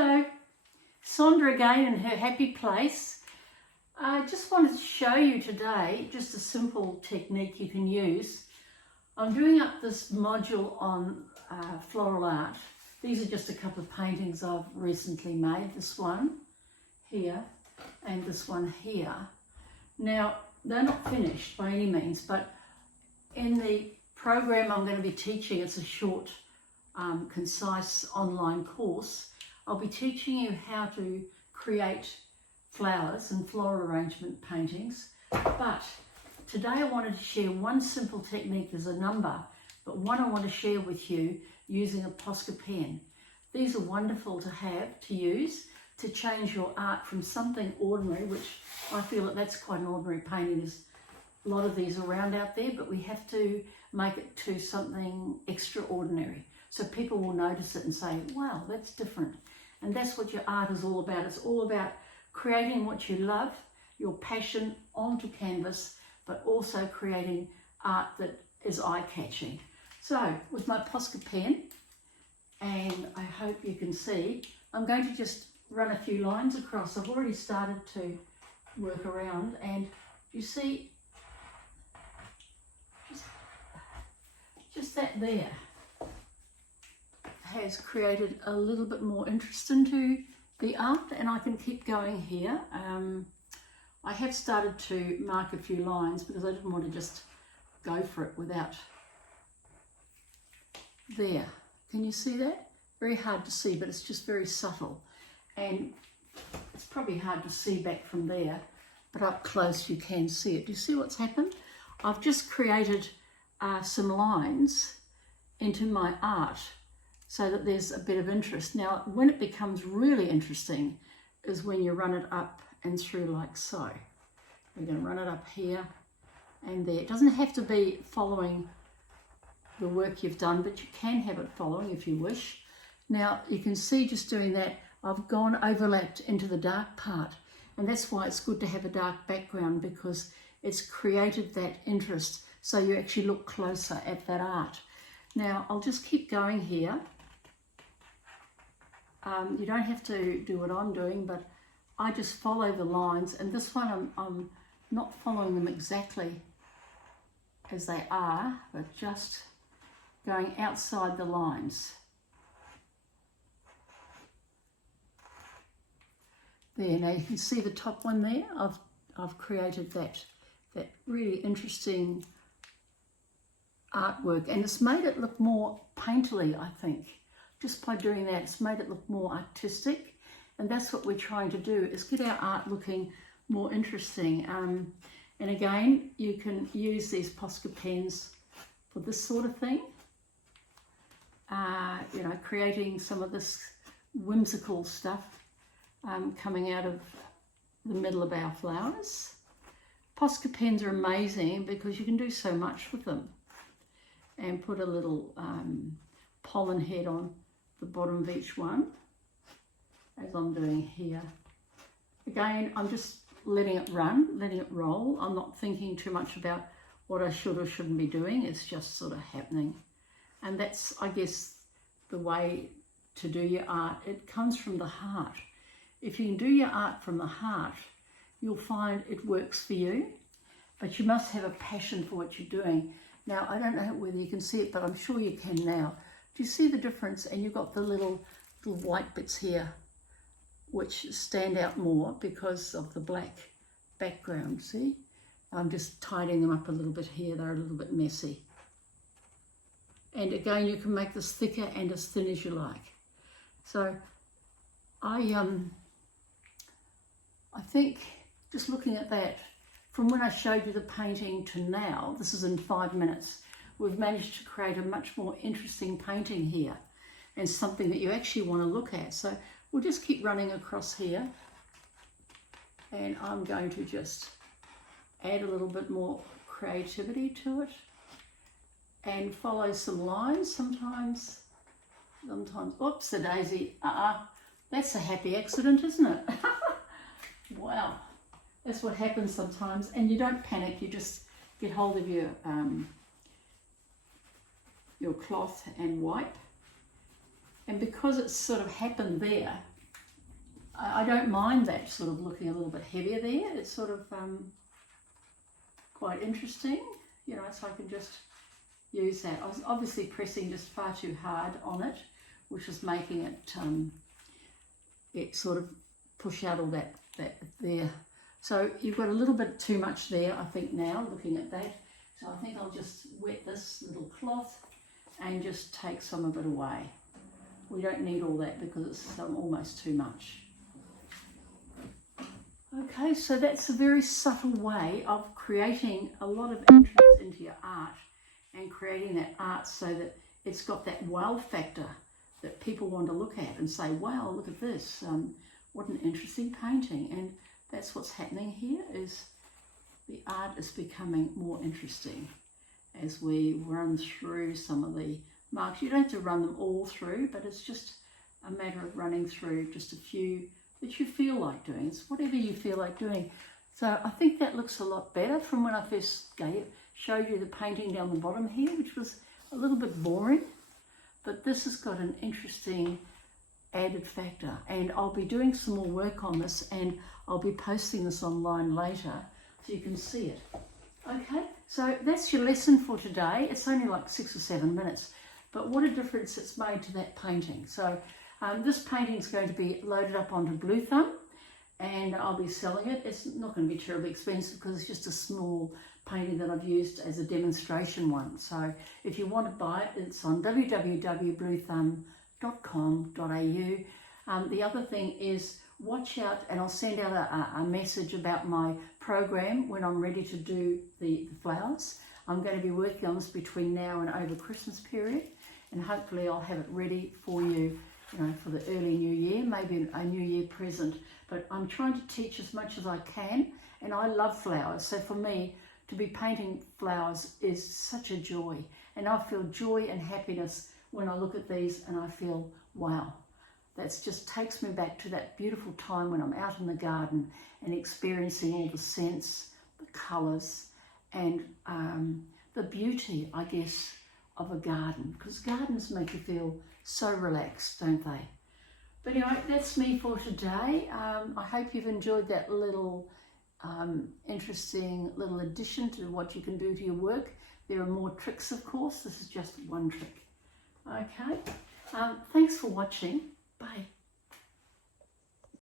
Hello, Sandra again in her happy place. I just wanted to show you today just a simple technique you can use. I'm doing up this module on floral art. These are just a couple of paintings I've recently made, this one here and this one here. Now, they're not finished by any means, but in the program I'm going to be teaching, it's a short, concise online course. I'll be teaching you how to create flowers and floral arrangement paintings, but today I wanted to share one simple technique. There's a number, but one I want to share with you using a Posca pen. These are wonderful to have, to use, to change your art from something ordinary, which I feel that that's quite an ordinary painting. There's a lot of these around out there, but we have to make it to something extraordinary. So people will notice it and say, wow, that's different. And that's what your art is all about. It's all about creating what you love, your passion onto canvas, but also creating art that is eye-catching. So with my Posca pen, and I hope you can see, I'm going to just run a few lines across. I've already started to work around, and you see just that there has created a little bit more interest into the art, and I can keep going here. I have started to mark a few lines because I didn't want to just go for it without. There, can you see that? Very hard to see, but it's just very subtle, and it's probably hard to see back from there, but up close you can see it. Do you see what's happened? I've just created some lines into my art so that there's a bit of interest. Now, when it becomes really interesting is when you run it up and through like so. We're going to run it up here and there. It doesn't have to be following the work you've done, but you can have it following if you wish. Now, you can see just doing that, I've gone overlapped into the dark part, and that's why it's good to have a dark background, because it's created that interest so you actually look closer at that art. Now, I'll just keep going here. You don't have to do what I'm doing, but I just follow the lines, and this one I'm not following them exactly as they are, but just going outside the lines. There, now you can see the top one there. I've created that really interesting artwork, and it's made it look more painterly, I think. Just by doing that, it's made it look more artistic, and that's what we're trying to do, is get our art looking more interesting. And again, you can use these Posca pens for this sort of thing. You know, creating some of this whimsical stuff coming out of the middle of our flowers. Posca pens are amazing because you can do so much with them. And put a little pollen head on the bottom of each one, as I'm doing here. Again, I'm just letting it run, letting it roll. I'm not thinking too much about what I should or shouldn't be doing. It's just sort of happening. And that's, I guess, the way to do your art. It comes from the heart. If you can do your art from the heart, you'll find it works for you, but you must have a passion for what you're doing. Now, I don't know whether you can see it, but I'm sure you can now. Do you see the difference? And you've got the little white bits here, which stand out more because of the black background, see? I'm just tidying them up a little bit here. They're a little bit messy. And again, you can make this thicker and as thin as you like. So I think, just looking at that, from when I showed you the painting to now, this is in 5 minutes, we've managed to create a much more interesting painting here, and something that you actually want to look at. So we'll just keep running across here, and I'm going to just add a little bit more creativity to it and follow some lines. Sometimes, oops, a daisy, that's a happy accident, isn't it? Wow. That's what happens sometimes, and you don't panic. You just get hold of your cloth and wipe, and because it's sort of happened there, I don't mind that sort of looking a little bit heavier there. It's sort of quite interesting, you know, so I can just use that. I was obviously pressing just far too hard on it, which is making it it sort of push out all that there. So you've got a little bit too much there, I think, now, looking at that. So I think I'll just wet this little cloth and just take some of it away. We don't need all that because it's almost too much. Okay, so that's a very subtle way of creating a lot of interest into your art and creating that art so that it's got that wow factor that people want to look at and say, wow, look at this, what an interesting painting. And that's what's happening here, is the art is becoming more interesting as we run through some of the marks. You don't have to run them all through, but it's just a matter of running through just a few that you feel like doing. It's whatever you feel like doing. So I think that looks a lot better from when I first showed you the painting down the bottom here, which was a little bit boring, but this has got an interesting added factor, and I'll be doing some more work on this, and I'll be posting this online later so you can see it. Okay, so that's your lesson for today. It's only like 6 or 7 minutes, but what a difference it's made to that painting. So this painting is going to be loaded up onto Blue Thumb, and I'll be selling it. It's not going to be terribly expensive because it's just a small painting that I've used as a demonstration one. So if you want to buy it, it's on www.bluethumb.com.au. The other thing is, watch out, and I'll send out a message about my program when I'm ready to do the flowers. I'm going to be working on this between now and over Christmas period, and hopefully I'll have it ready for you, you know, for the early new year, maybe a new year present. But I'm trying to teach as much as I can, and I love flowers. So for me, to be painting flowers is such a joy, and I feel joy and happiness when I look at these and I feel, wow, that just takes me back to that beautiful time when I'm out in the garden and experiencing all the scents, the colours, and the beauty, I guess, of a garden, because gardens make you feel so relaxed, don't they? But anyway, that's me for today. I hope you've enjoyed that little interesting little addition to what you can do to your work. There are more tricks, of course. This is just one trick. Okay, thanks for watching. Bye.